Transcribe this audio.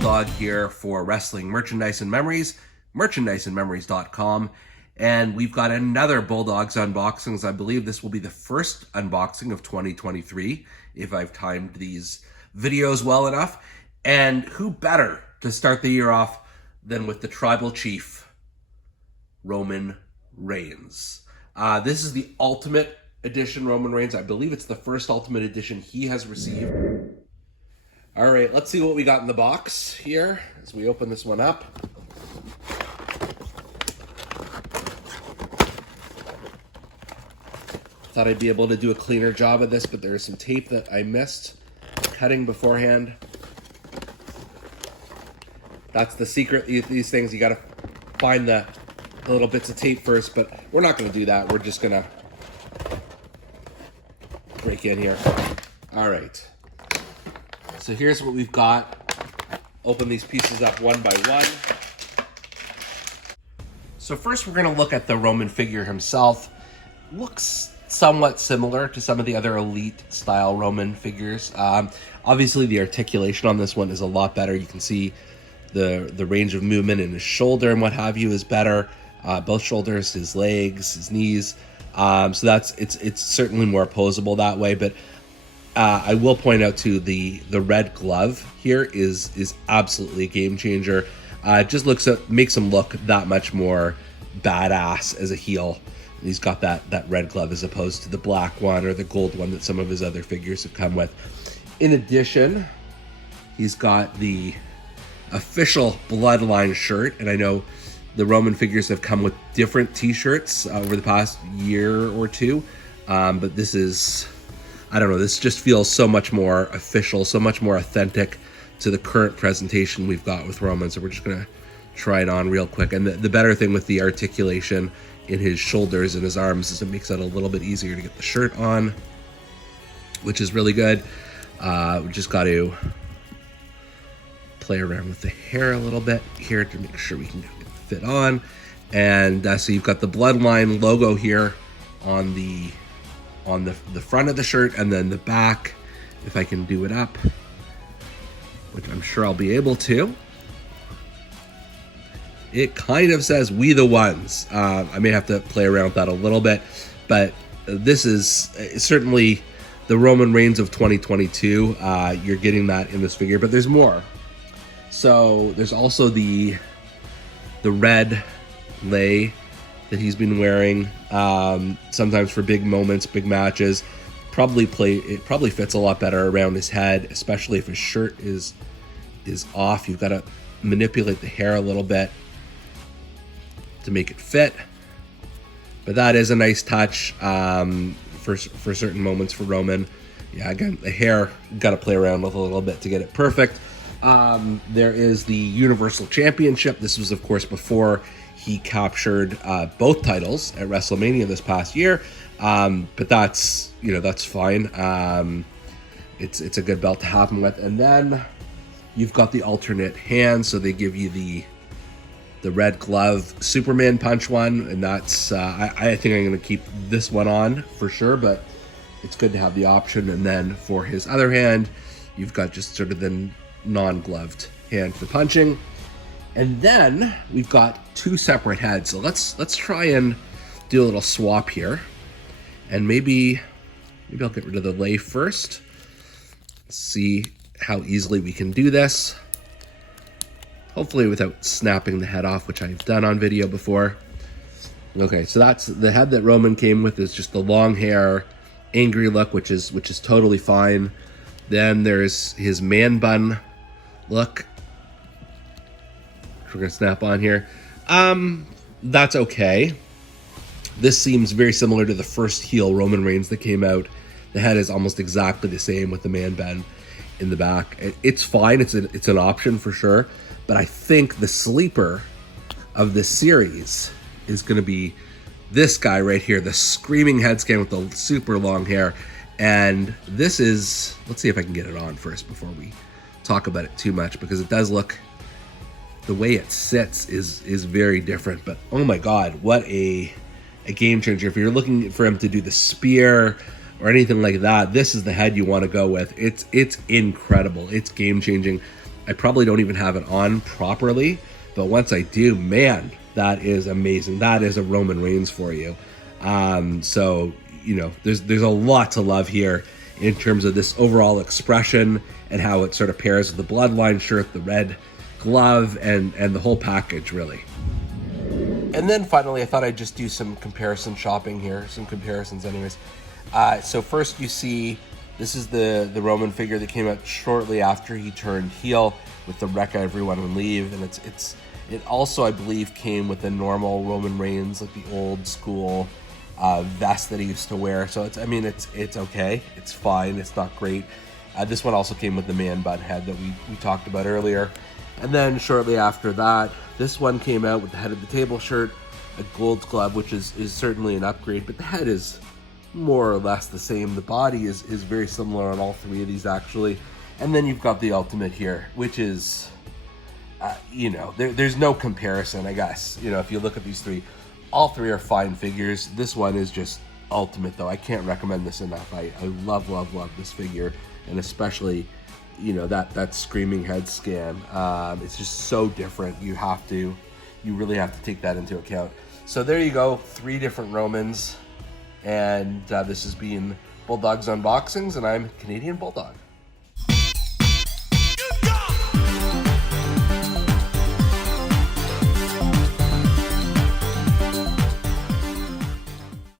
Bulldog here for Wrestling Merchandise and Memories, merchandiseandmemories.com. And we've got another Bulldogs unboxings. I believe this will be the first unboxing of 2023, if I've timed these videos well enough. And who better to start the year off than with the Tribal Chief, Roman Reigns. This is the Ultimate Edition Roman Reigns. I believe it's the first Ultimate Edition he has received. All right, let's see what we got in the box here as we open this one up. Thought I'd be able to do a cleaner job of this, but there is some tape that I missed cutting beforehand. That's the secret. These things, you got to find the little bits of tape first, but we're not going to do that. We're just going to break in here. All right. So here's what we've got. Open these pieces up one by one. So first we're going to look at the Roman figure himself. Looks somewhat similar to some of the other elite style Roman figures. Obviously the articulation on this one is a lot better. You can see the range of movement in his shoulder and what have you is better. Both shoulders, his legs, his knees. So it's certainly more posable that way. But I will point out too, the red glove here is absolutely a game changer. It just makes him look that much more badass as a heel. He's got that red glove as opposed to the black one or the gold one that some of his other figures have come with. In addition, he's got the official Bloodline shirt, and I know the Roman figures have come with different t-shirts over the past year or two, but this is, I don't know, this just feels so much more official, so much more authentic to the current presentation we've got with Roman. So we're just gonna try it on real quick. And the better thing with the articulation in his shoulders and his arms is it makes it a little bit easier to get the shirt on, which is really good. We just got to play around with the hair a little bit here to make sure we can get it fit on. And so you've got the Bloodline logo here on the front of the shirt, and then the back, if I can do it up, which I'm sure I'll be able to. It kind of says "We the Ones." I may have to play around with that a little bit, but this is certainly the Roman Reigns of 2022. You're getting that in this figure, but there's more. So there's also the red lei that he's been wearing sometimes for big moments, big matches. It probably fits a lot better around his head, especially if his shirt is off. You've got to manipulate the hair a little bit to make it fit, but that is a nice touch for certain moments for Roman. Yeah, again, the hair, got to play around with a little bit to get it perfect. There is the Universal Championship. This was, of course, before he captured both titles at WrestleMania this past year, but that's fine. It's a good belt to have him with. And then you've got the alternate hand, so they give you the red glove Superman punch one, and that's I think I'm going to keep this one on for sure, but it's good to have the option. And then for his other hand, you've got just sort of the non-gloved hand for punching. And then we've got two separate heads. So let's try and do a little swap here. And maybe I'll get rid of the lei first. See how easily we can do this. Hopefully without snapping the head off, which I've done on video before. Okay, so that's the head that Roman came with, is just the long hair, angry look, which is totally fine. Then there's his man bun look. We're gonna snap on here. That's okay. This seems very similar to the first heel Roman Reigns that came out. The head is almost exactly the same with the man bun in the back. It's fine. It's an option for sure. But I think the sleeper of this series is going to be this guy right here, the screaming head scan with the super long hair. And this is, let's see if I can get it on first before we talk about it too much, because it does look, the way it sits is very different. But oh my God, what a game changer. If you're looking for him to do the spear or anything like that, this is the head you want to go with. It's incredible. It's game changing. I probably don't even have it on properly, but once I do, man, that is amazing. That is a Roman Reigns for you. So, you know, there's a lot to love here in terms of this overall expression and how it sort of pairs with the Bloodline shirt, the red glove, and the whole package, really. And then finally, I thought I'd just do some comparison shopping here, some comparisons anyways. So first you see, this is the Roman figure that came out shortly after he turned heel with the Wreck Everyone and Leave, and it also, I believe, came with a normal Roman Reigns, like the old school vest that he used to wear. So it's okay, it's fine, it's not great. This one also came with the man bun head that we talked about earlier. And then shortly after that, this one came out with the head of the table shirt, a gold glove, which is certainly an upgrade, but the head is more or less the same. The body is very similar on all three of these, actually. And then you've got the Ultimate here, which is, you know, there's no comparison, I guess. You know, if you look at these three, all three are fine figures. This one is just Ultimate, though. I can't recommend this enough. I love this figure, and especially, you know, that screaming head scan. It's just so different. You really have to take that into account. So there you go, 3 different Romans, and this has been Bulldog's Unboxings, and I'm Canadian Bulldog.